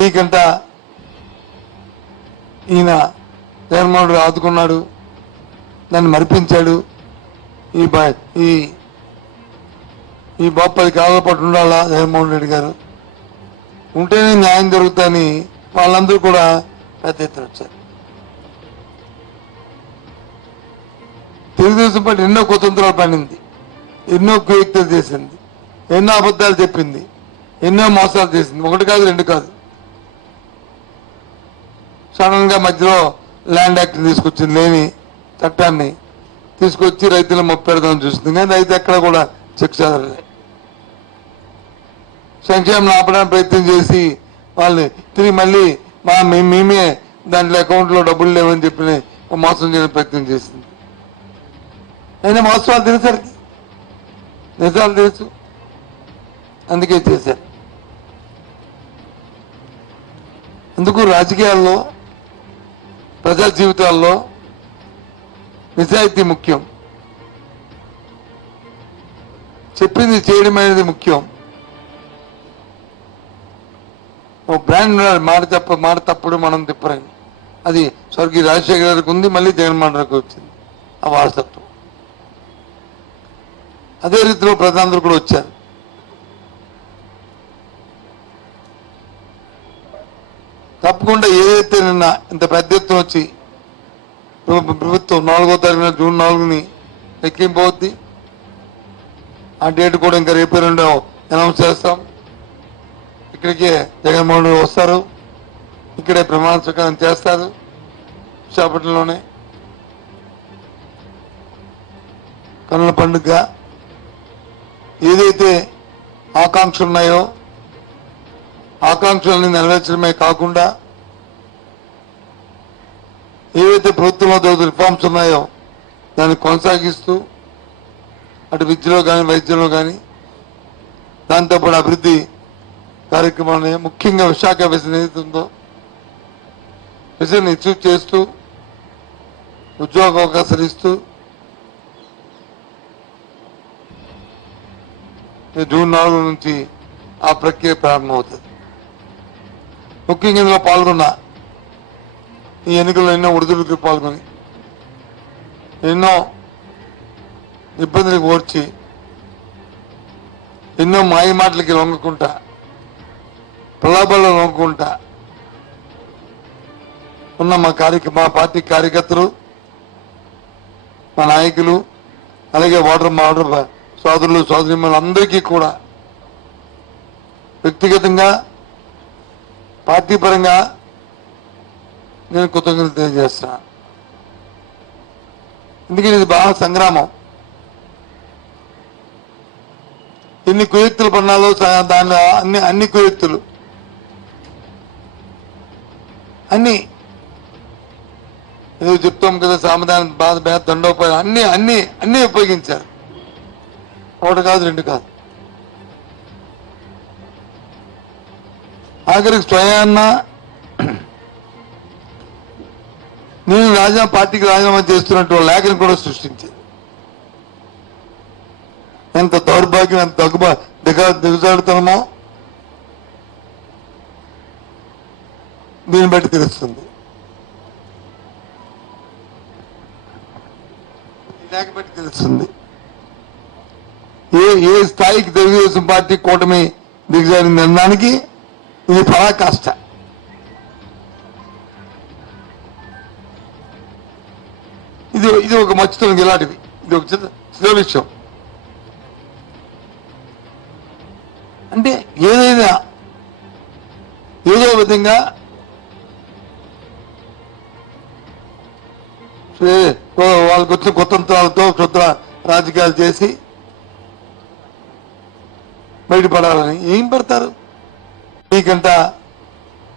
నీకంట ఈయన జగన్మోహన్ రెడ్డి ఆదుకున్నాడు దాన్ని మరిపించాడు ఈ బ- ఈ ఈ బాపది కాలాల ఉండాలా జగన్మోహన్ రెడ్డి గారు? ఉంటేనే న్యాయం జరుగుతుందని వాళ్ళందరూ కూడా పెద్ద ఎత్తున వచ్చారు. తెలుగుదేశం పార్టీ ఎన్నో కుతంత్రాలు పండింది ఎన్నో కుయుక్తులు చేసింది ఎన్నో అబద్ధాలు చెప్పింది ఎన్నో మోసాలు చేసింది. ఒకటి కాదు రెండు కాదు. సడన్గా మధ్యలో ల్యాండ్ యాక్ట్ తీసుకొచ్చింది లేని చట్టాన్ని. తీసుకొచ్చి రైతులను మొప్పెడదాం చూస్తుంది కానీ రైతు ఎక్కడ కూడా చెక్ చదవలే సంక్షేమం ఆపడానికి ప్రయత్నం చేసి వాళ్ళని తిరిగి మళ్ళీ మా మేమే దాంట్లో అకౌంట్లో డబ్బులు లేవని చెప్పి మోసం చేయడం ప్రయత్నం చేసింది. అయినా మోసాలు తెలిసరికి నిజాలు తెలుసు. అందుకే చేశారు. అందుకు రాజకీయాల్లో ప్రజా జీవితాల్లో నిజాయితీ ముఖ్యం. చెప్పింది చేయడం అనేది ముఖ్యం. ఓ బ్రాండ్ ఉండాలి మాట తప్ప మాట తప్పుడు మనం తిప్పరని అది స్వర్గీయ రాజశేఖర గారికి ఉంది మళ్ళీ జగన్మోహన్ రెడ్డికి వచ్చింది. ఆ వారసత్వం. అదే రీతిలో ప్రజలందరూ కూడా వచ్చారు. తప్పకుండా ఏదైతే నిన్న ఇంత పెద్ద ఎత్తున వచ్చి ప్రభుత్వం నాలుగో తారీఖున జూన్ నాలుగుని లెక్కింపు ఆ డేట్ కూడా ఇంకా రేపు రెండో అనౌన్స్ చేస్తాం. ఇక్కడికే జగన్మోహన్ రెడ్డి వస్తారు. ఇక్కడే ప్రమాణ స్వీకారం చేస్తారు విశాఖపట్నంలోనే. కన్నుల పండుగ ఏదైతే ఆకాంక్షలు ఉన్నాయో ఆకాంక్షలను నెరవేర్చడమే కాకుండా ఏవైతే ప్రభుత్వంలో జరుగుతున్న రిఫార్మ్స్ ఉన్నాయో దాన్ని కొనసాగిస్తూ అటు విద్యలో కానీ వైద్యంలో కానీ దాంతోపాటు అభివృద్ధి కార్యక్రమాలని ముఖ్యంగా విశాఖ విజన్ ఏదైతుందో విజన్ అచీవ్ చేస్తూ ఉద్యోగ అవకాశాలు ఇస్తూ జూన్ నాలుగు నుంచి ఆ ప్రక్రియ ప్రారంభమవుతుంది. ముఖ్యంగా ఇందులో పాల్గొన్న ఈ ఎన్నికల్లో ఎన్నో ఒడిదుడుకు పాల్గొని ఎన్నో ఇబ్బందులకు ఓర్చి ఎన్నో మాయ మాటలకి లొంగకుంటా ప్రలాభాల్లో లొంగకుంటా ఉన్న మా కార్య మా పార్టీ కార్యకర్తలు మా నాయకులు అలాగే ఓటర్ మా ఓటర్ సోదరులు సోదరిమ్మలు అందరికీ కూడా వ్యక్తిగతంగా పార్టీ పరంగా నేను కృతజ్ఞతలు తెలియజేస్తున్నా ఎందుకంటే ఇది బాగా సంగ్రామం. ఎన్ని కుయుక్తులు పన్నాలో దాని దానిలో అన్ని అన్ని కుయుక్తులు. అన్ని. ఏదో చెప్తాం కదా సామధానం బాధ భేద దండోపాయం అన్ని అన్ని అన్ని ఉపయోగించారు. ఒకటి కాదు రెండు కాదు. ఆఖరికి స్వయాన్న రాజీనామా పార్టీకి రాజీనామా చేస్తున్నట్టు లేఖను కూడా సృష్టించింది ఎంత దౌర్భాగ్యం ఎంత దగ్గు దిగ దిగజాడుతున్నామో దీన్ని బట్టి తెలుస్తుంది. లేఖ బట్టి తెలుస్తుంది. ఏ ఏ స్థాయికి తెలుగుదేశం పార్టీ కూటమి దిగజారింది అనడానికి ఇది పరాకాష్ట ఇది ఇది ఒక మచ్చుతనం ఇలాంటిది. ఇది ఒక చిన్న చిన్న విషయం. అంటే ఏదైనా ఏదో విధంగా ఏ- వాళ్ళకి వచ్చిన కుతంత్రాలతో క్షుద్ర రాజకీయాలు చేసి బయటపడాలని ఏం పెడతారు? మీకంట